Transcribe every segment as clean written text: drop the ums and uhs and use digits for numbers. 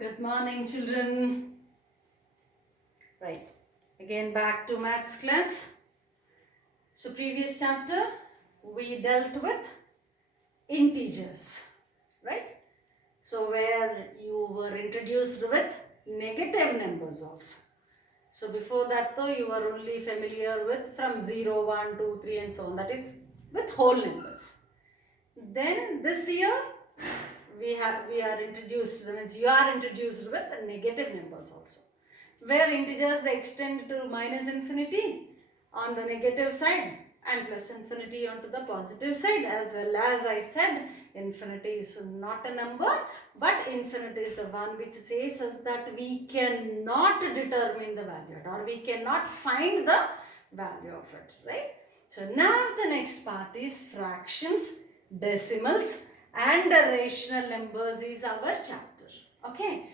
Good morning, children. Right, again back to maths class. So previous chapter we dealt with integers, right? So where you were introduced with negative numbers also. So before that though you were only familiar with from 0, 1, 2, 3 and so on, that is with whole numbers. Then this year we are introduced, that means you are introduced with negative numbers also, where integers they extend to minus infinity on the negative side and plus infinity onto the positive side, as well as I said infinity is not a number, but infinity is the one which says us that we cannot determine the value or we cannot find the value of it, right? So now the next part is fractions, decimals and rational numbers is our chapter. Okay,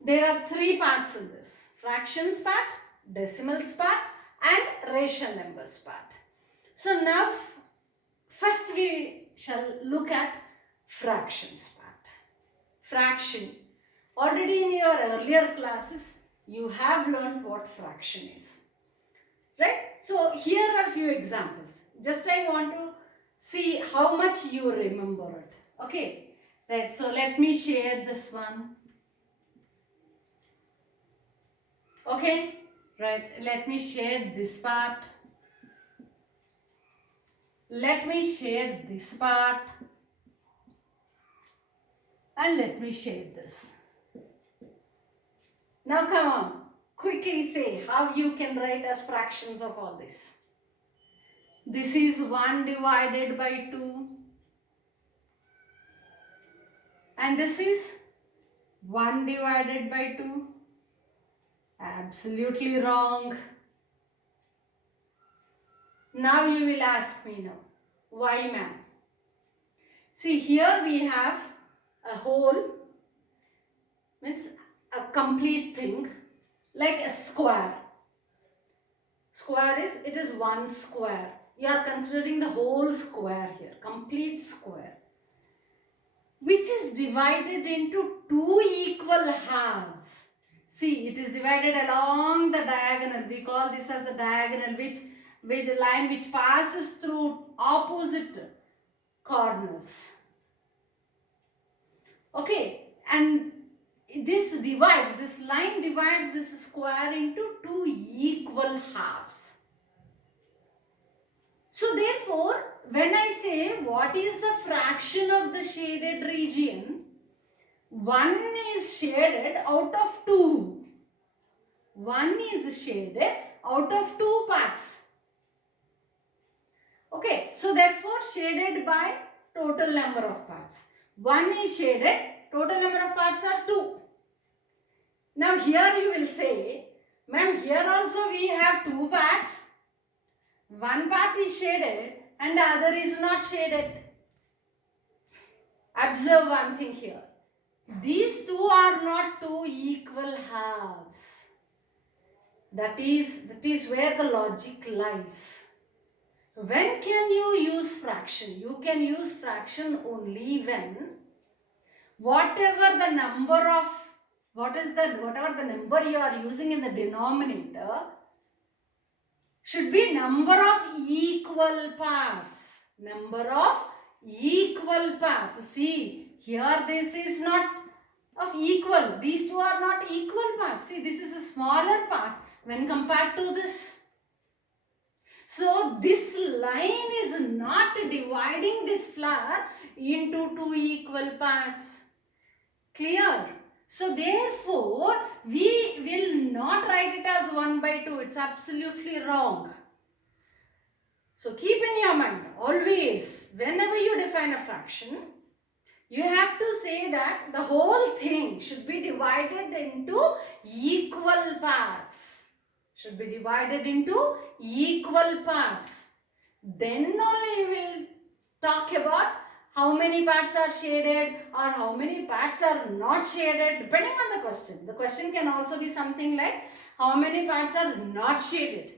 there are three parts in this: fractions part, decimals part and rational numbers part. So now first we shall look at fractions part. Fraction, already in your earlier classes you have learned what fraction is, right? So here are a few examples. Just I want to see how much you remember it. Okay, right, so let me share this one. Okay, right, let me share this part. Let me share this part. And let me share this. Now come on, quickly say how you can write as fractions of all this. This is 1 divided by 2. And this is 1 divided by 2. Absolutely wrong. Now you will ask me now, why ma'am? See, here we have a whole, means a complete thing, like a square. Square is, it is one square. You are considering the whole square here, complete square, which is divided into two equal halves. See, it is divided along the diagonal. We call this as a diagonal, which line which passes through opposite corners. Okay, and this line divides this square into two equal halves. So therefore, when I say what is the fraction of the shaded region, 1 is shaded out of 2. 1 is shaded out of 2 parts. Okay, so therefore shaded by total number of parts. 1 is shaded, total number of parts are 2. Now here you will say, ma'am, here also we have 2 parts. One part is shaded and the other is not shaded. Observe one thing here. These two are not two equal halves. That is where the logic lies. When can you use fraction? You can use fraction only when whatever the number you are using in the denominator should be number of equal parts. Number of equal parts. See, here this is not of equal. These two are not equal parts. See, this is a smaller part when compared to this. So this line is not dividing this flower into two equal parts. Clear? So therefore, we will not write it as 1 by 2. It's absolutely wrong. So keep in your mind, always, whenever you define a fraction, you have to say that the whole thing should be divided into equal parts. Should be divided into equal parts. Then only you will talk about how many parts are shaded or how many parts are not shaded, depending on the question. The question can also be something like how many parts are not shaded.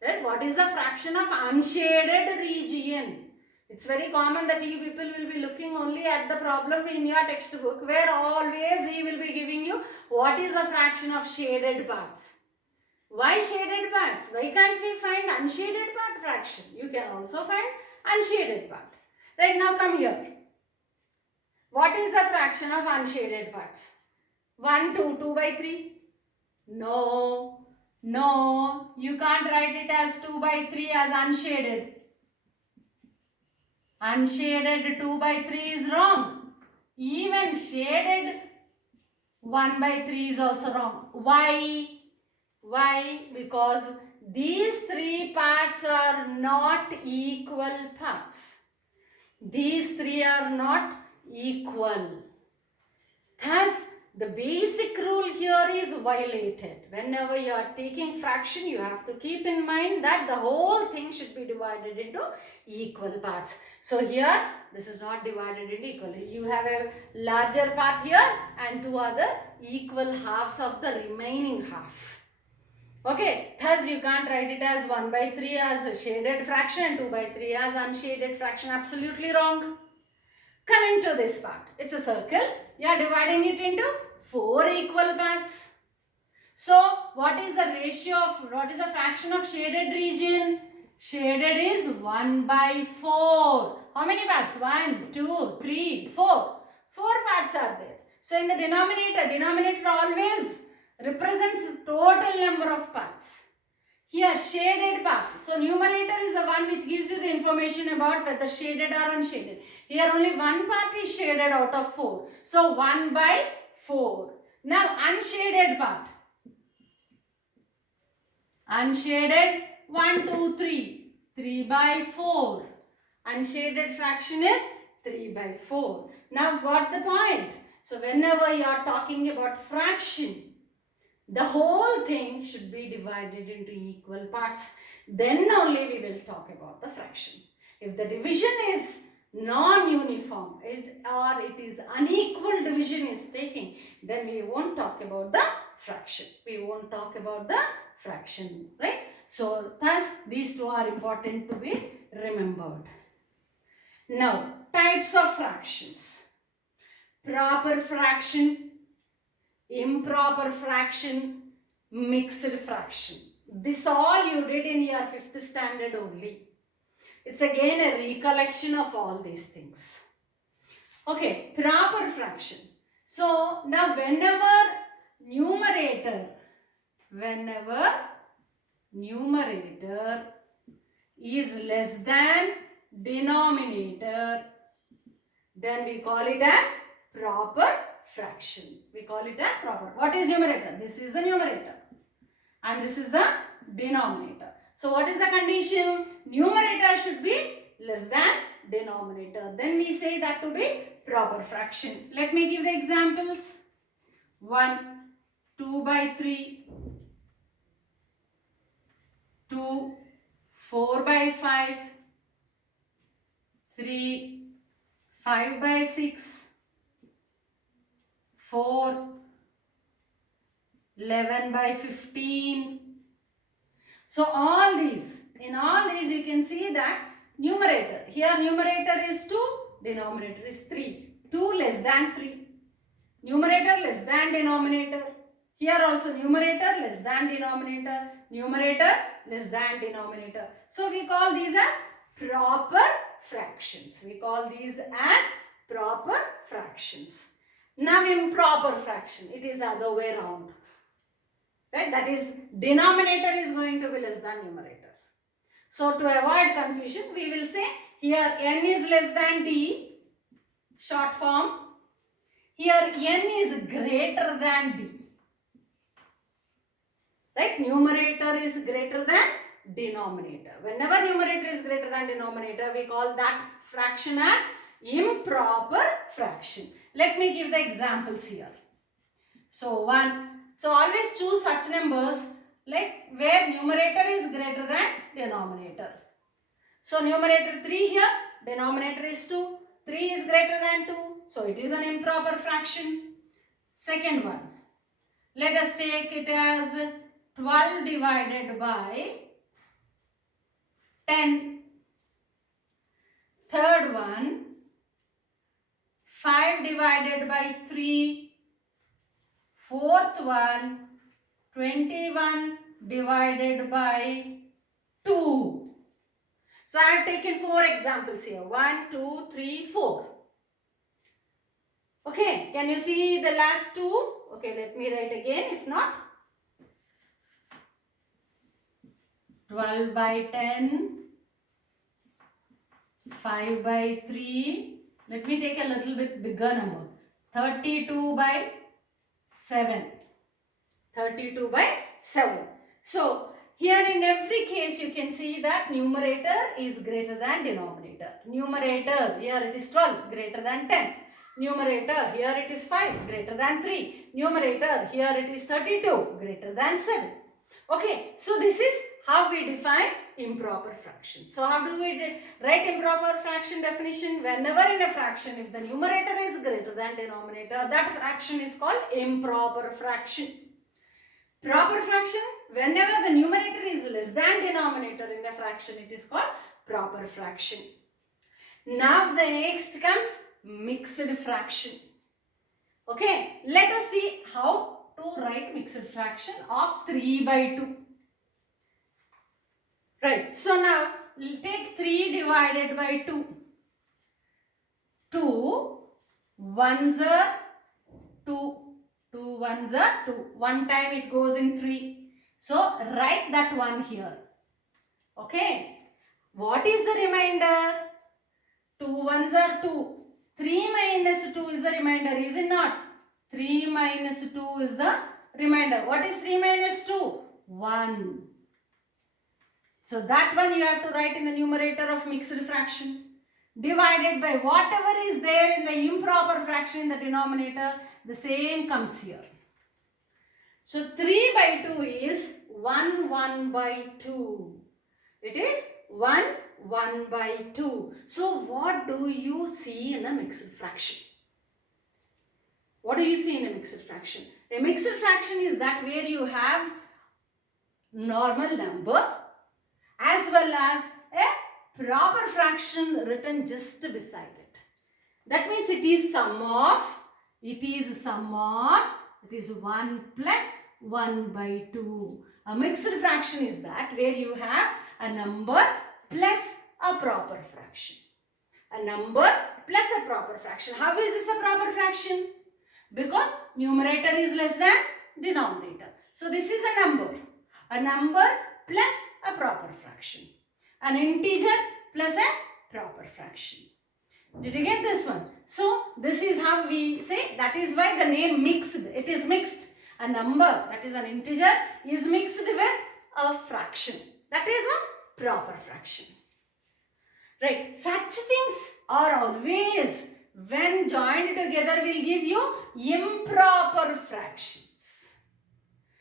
Right? What is the fraction of unshaded region? It's very common that you people will be looking only at the problem in your textbook, where always he will be giving you what is the fraction of shaded parts. Why shaded parts? Why can't we find unshaded part fraction? You can also find unshaded part. Right, now come here. What is the fraction of unshaded parts? 1, 2, 2 by 3? No, no, you can't write it as 2 by 3 as unshaded. Unshaded 2 by 3 is wrong. Even shaded 1 by 3 is also wrong. Why? Why? Because these three parts are not equal parts. These three are not equal. Thus, the basic rule here is violated. Whenever you are taking fraction, you have to keep in mind that the whole thing should be divided into equal parts. So here, this is not divided into equal. You have a larger part here and two other equal halves of the remaining half. Okay, thus you can't write it as 1 by 3 as a shaded fraction and 2 by 3 as unshaded fraction. Absolutely wrong. Coming to this part, it's a circle. You are dividing it into 4 equal parts. So, what is the fraction of shaded region? Shaded is 1 by 4. How many parts? 1, 2, 3, 4. 4 parts are there. So, in the denominator always represents total number of parts. Here, shaded part. So, numerator is the one which gives you the information about whether shaded or unshaded. Here, only one part is shaded out of 4. So, 1 by 4. Now, unshaded part. Unshaded 1, 2, 3. 3 by 4. Unshaded fraction is 3 by 4. Now, got the point? So, whenever you are talking about fraction, the whole thing should be divided into equal parts. Then only we will talk about the fraction. If the division is non-uniform or it is unequal division is taking, then we won't talk about the fraction. We won't talk about the fraction, right? So, thus these two are important to be remembered. Now, types of fractions. Proper fraction, improper fraction, mixed fraction. This all you did in your 5th standard only. It's again a recollection of all these things. Okay, proper fraction. So, now whenever numerator is less than denominator, then we call it as proper fraction. We call it as proper. What is numerator? This is the numerator and this is the denominator. So what is the condition? Numerator should be less than denominator. Then we say that to be proper fraction. Let me give the examples. 1, 2 by 3, 2, 4 by 5, 3, 5 by 6, 4, 11 by 15. So all these, in all these you can see that numerator, here numerator is 2, denominator is 3. 2 less than 3. Numerator less than denominator. Here also numerator less than denominator. Numerator less than denominator. So we call these as proper fractions. We call these as proper fractions. Now improper fraction, it is other way around. Right? That is, denominator is going to be less than numerator. So to avoid confusion, we will say here n is less than d, short form. Here n is greater than d. Right? Numerator is greater than denominator. Whenever numerator is greater than denominator, we call that fraction as improper fraction. Let me give the examples here. So always choose such numbers like where numerator is greater than denominator. So numerator 3 here, denominator is 2. 3 is greater than 2. So it is an improper fraction. Second one, let us take it as 12 divided by 10. Third one, 5 divided by 3. Fourth one, 21 divided by 2. So I have taken 4 examples here. 1, 2, 3, 4. Okay, can you see the last 2? Okay, let me write again if not. 12 by 10. 5 by 3. Let me take a little bit bigger number. 32 by 7. 32 by 7. So, here in every case you can see that numerator is greater than denominator. Numerator, here it is 12, greater than 10. Numerator, here it is 5, greater than 3. Numerator, here it is 32, greater than 7. Okay, so this is how we define improper fraction. So how do we write improper fraction definition? Whenever in a fraction, if the numerator is greater than denominator, that fraction is called improper fraction. Proper fraction, whenever the numerator is less than denominator in a fraction, it is called proper fraction. Now the next comes mixed fraction. Okay, let us see how to write mixed fraction of 3 by 2. Right, so now we'll take 3 divided by 2. 2 ones are 2. 2 ones are 2. One time it goes in 3. So write that one here. Okay. What is the remainder? 2 ones are 2. 3 minus 2 is the remainder, is it not? 3 minus 2 is the remainder. What is 3 minus 2? 1. So that one you have to write in the numerator of mixed fraction. Divided by whatever is there in the improper fraction in the denominator, the same comes here. So 3 by 2 is 1 by 2. It is 1 by 2. So what do you see in a mixed fraction? What do you see in a mixed fraction? A mixed fraction is that where you have normal number as well as a proper fraction written just beside it. That means it is sum of, it is 1 plus 1 by 2. A mixed fraction is that where you have a number plus a proper fraction. A number plus a proper fraction. How is this a proper fraction? Because numerator is less than denominator. So this is a number. A number plus a proper fraction. An integer plus a proper fraction. Did you get this one? So this is how we say, that is why the name mixed. It is mixed. A number, that is an integer, is mixed with a fraction. That is a proper fraction. Right. Such things are always, when joined together, will give you improper fractions.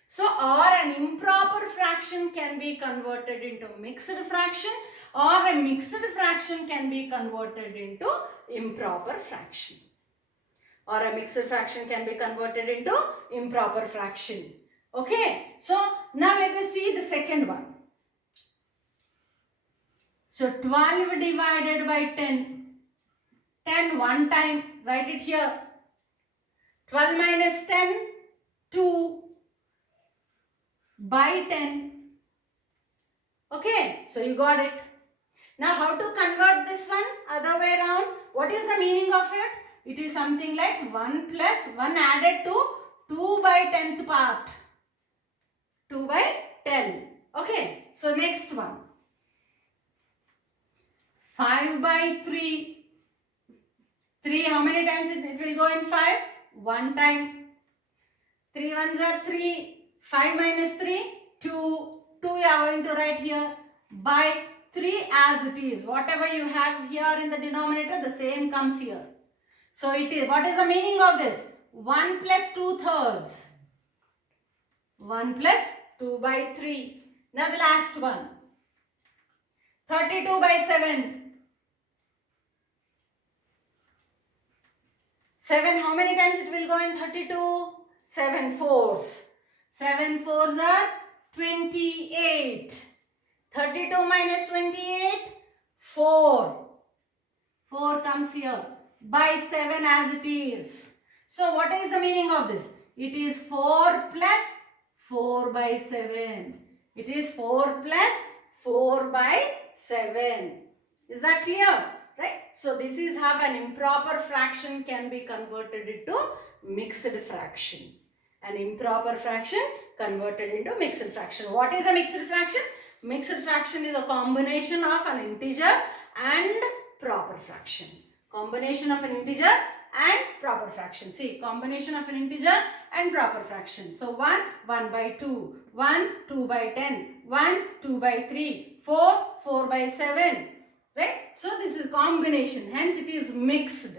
So, or an improper fraction can be converted into mixed fraction, or a mixed fraction can be converted into improper fraction. Or a mixed fraction can be converted into improper fraction. Okay. So, now let us see the second one. So, 12 divided by 10. 10 one time, write it here. 12 minus 10, 2 by 10. Okay, so you got it. Now, how to convert this one? Other way around. What is the meaning of it? It is something like 1 plus 1 added to 2 by 10th part. 2 by 10. Okay, so next one. 5 by 3. 3, how many times it will go in 5? One time. 3 ones are 3. 5 minus 3, 2. 2 you are going to write here. By 3 as it is. Whatever you have here in the denominator, the same comes here. So it is, what is the meaning of this? 1 plus 2/3. 1 plus 2 by 3. Now the last one. 32 by 7. 7, how many times it will go in 32? 7 fours. 7 fours are 28. 32 minus 28, 4. 4 comes here. By 7 as it is. So what is the meaning of this? It is 4 plus 4 by 7. It is 4 plus 4 by 7. Is that clear? Right? So this is how an improper fraction can be converted into mixed fraction. An improper fraction converted into mixed fraction. What is a mixed fraction? Mixed fraction is a combination of an integer and proper fraction. Combination of an integer and proper fraction. See, combination of an integer and proper fraction. So 1, 1 by 2, 1, 2 by 10, 1, 2 by 3, 4, 4 by 7. Right? So this is combination. Hence it is mixed.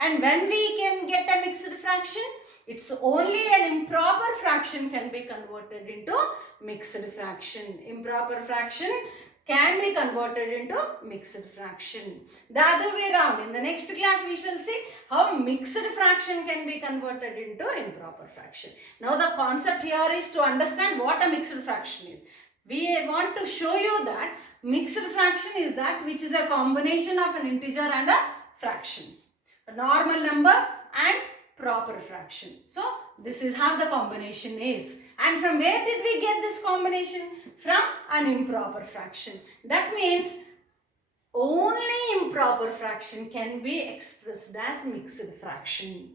And when we can get a mixed fraction, it's only an improper fraction can be converted into mixed fraction. Improper fraction can be converted into mixed fraction. The other way around. In the next class we shall see how mixed fraction can be converted into improper fraction. Now the concept here is to understand what a mixed fraction is. We want to show you that mixed fraction is that which is a combination of an integer and a fraction. A normal number and proper fraction. So this is how the combination is. And from where did we get this combination? From an improper fraction. That means only improper fraction can be expressed as mixed fraction.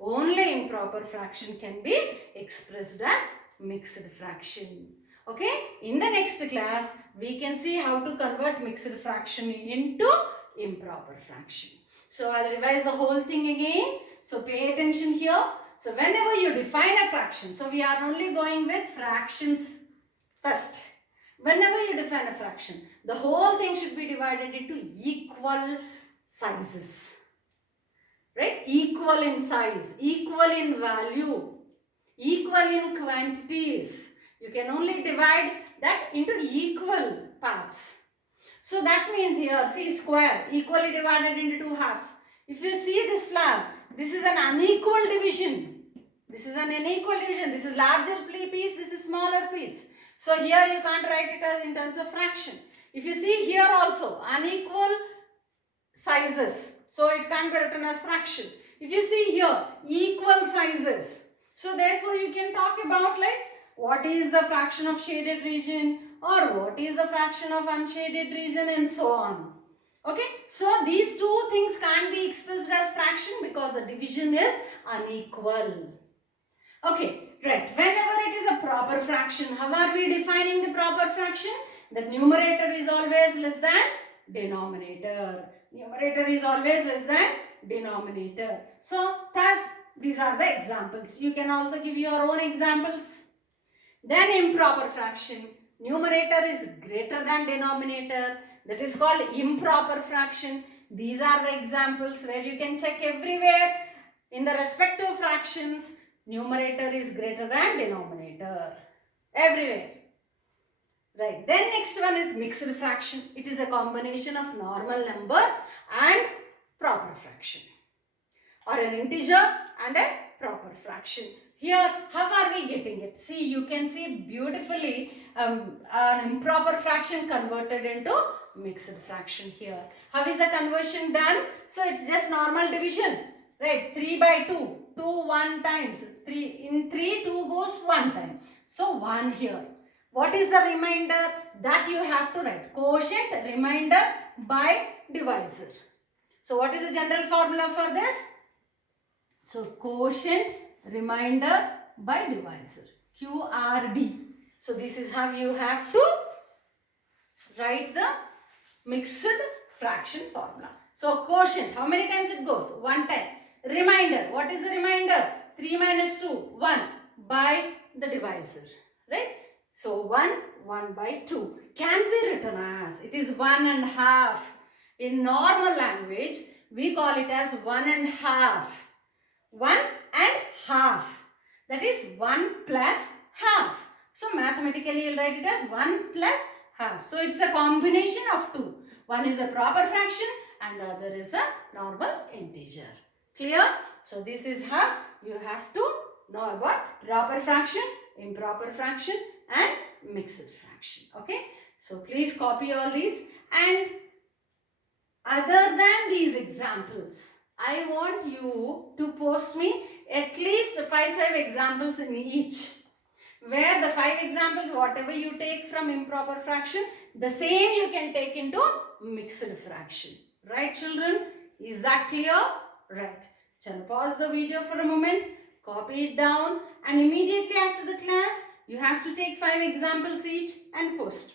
Only improper fraction can be expressed as mixed fraction. Okay, in the next class we can see how to convert mixed fraction into improper fraction. So I'll revise the whole thing again. So pay attention here. So whenever you define a fraction, so we are only going with fractions first. Whenever you define a fraction, the whole thing should be divided into equal sizes. Right? Equal in size, equal in value, equal in quantities. You can only divide that into equal parts. So that means here, see, square equally divided into 2 halves. If you see this flag, this is an unequal division. This is an unequal division. This is larger piece, this is smaller piece. So here you can't write it as in terms of fraction. If you see here also, unequal sizes. So it can't be written as fraction. If you see here, equal sizes. So therefore you can talk about like what is the fraction of shaded region or what is the fraction of unshaded region and so on. Okay, so these two things can't be expressed as fraction because the division is unequal. Okay, right. Whenever it is a proper fraction, how are we defining the proper fraction? The numerator is always less than denominator. Numerator is always less than denominator. So thus these are the examples. You can also give your own examples. Then improper fraction. Numerator is greater than denominator. That is called improper fraction. These are the examples where you can check everywhere in the respective fractions. Numerator is greater than denominator. Everywhere. Right. Then next one is mixed fraction. It is a combination of normal number and proper fraction. Or an integer and a proper fraction. Here, how are we getting it? See, you can see beautifully an improper fraction converted into mixed fraction here. How is the conversion done? So, it's just normal division. Right, 3 by 2. 2 1 times. 3 in 3, 2 goes 1 time. So, 1 here. What is the remainder? That you have to write. Quotient, remainder by divisor. So, what is the general formula for this? So, quotient, remainder by divisor. QRD. So, this is how you have to write the mixed fraction formula. So, quotient, how many times it goes? 1 time. Remainder, what is the remainder? 3 minus 2, 1 by the divisor. Right? So, 1 by 2 can be written as, it is 1 and half. In normal language, we call it as 1 and half. 1 and half. That is 1 plus half. So, mathematically, you will write it as 1 plus half. So, it's a combination of two. One is a proper fraction and the other is a normal integer. Clear? So, this is how you have to know about proper fraction, improper fraction and mixed fraction. Okay? So, please copy all these and Other than these examples, I want you to post me at least 5 examples in each. Where the 5 examples, whatever you take from improper fraction, the same you can take into mixed fraction. Right, children? Is that clear? Right. Chalo, pause the video for a moment, copy it down, and immediately after the class, you have to take 5 examples each and post.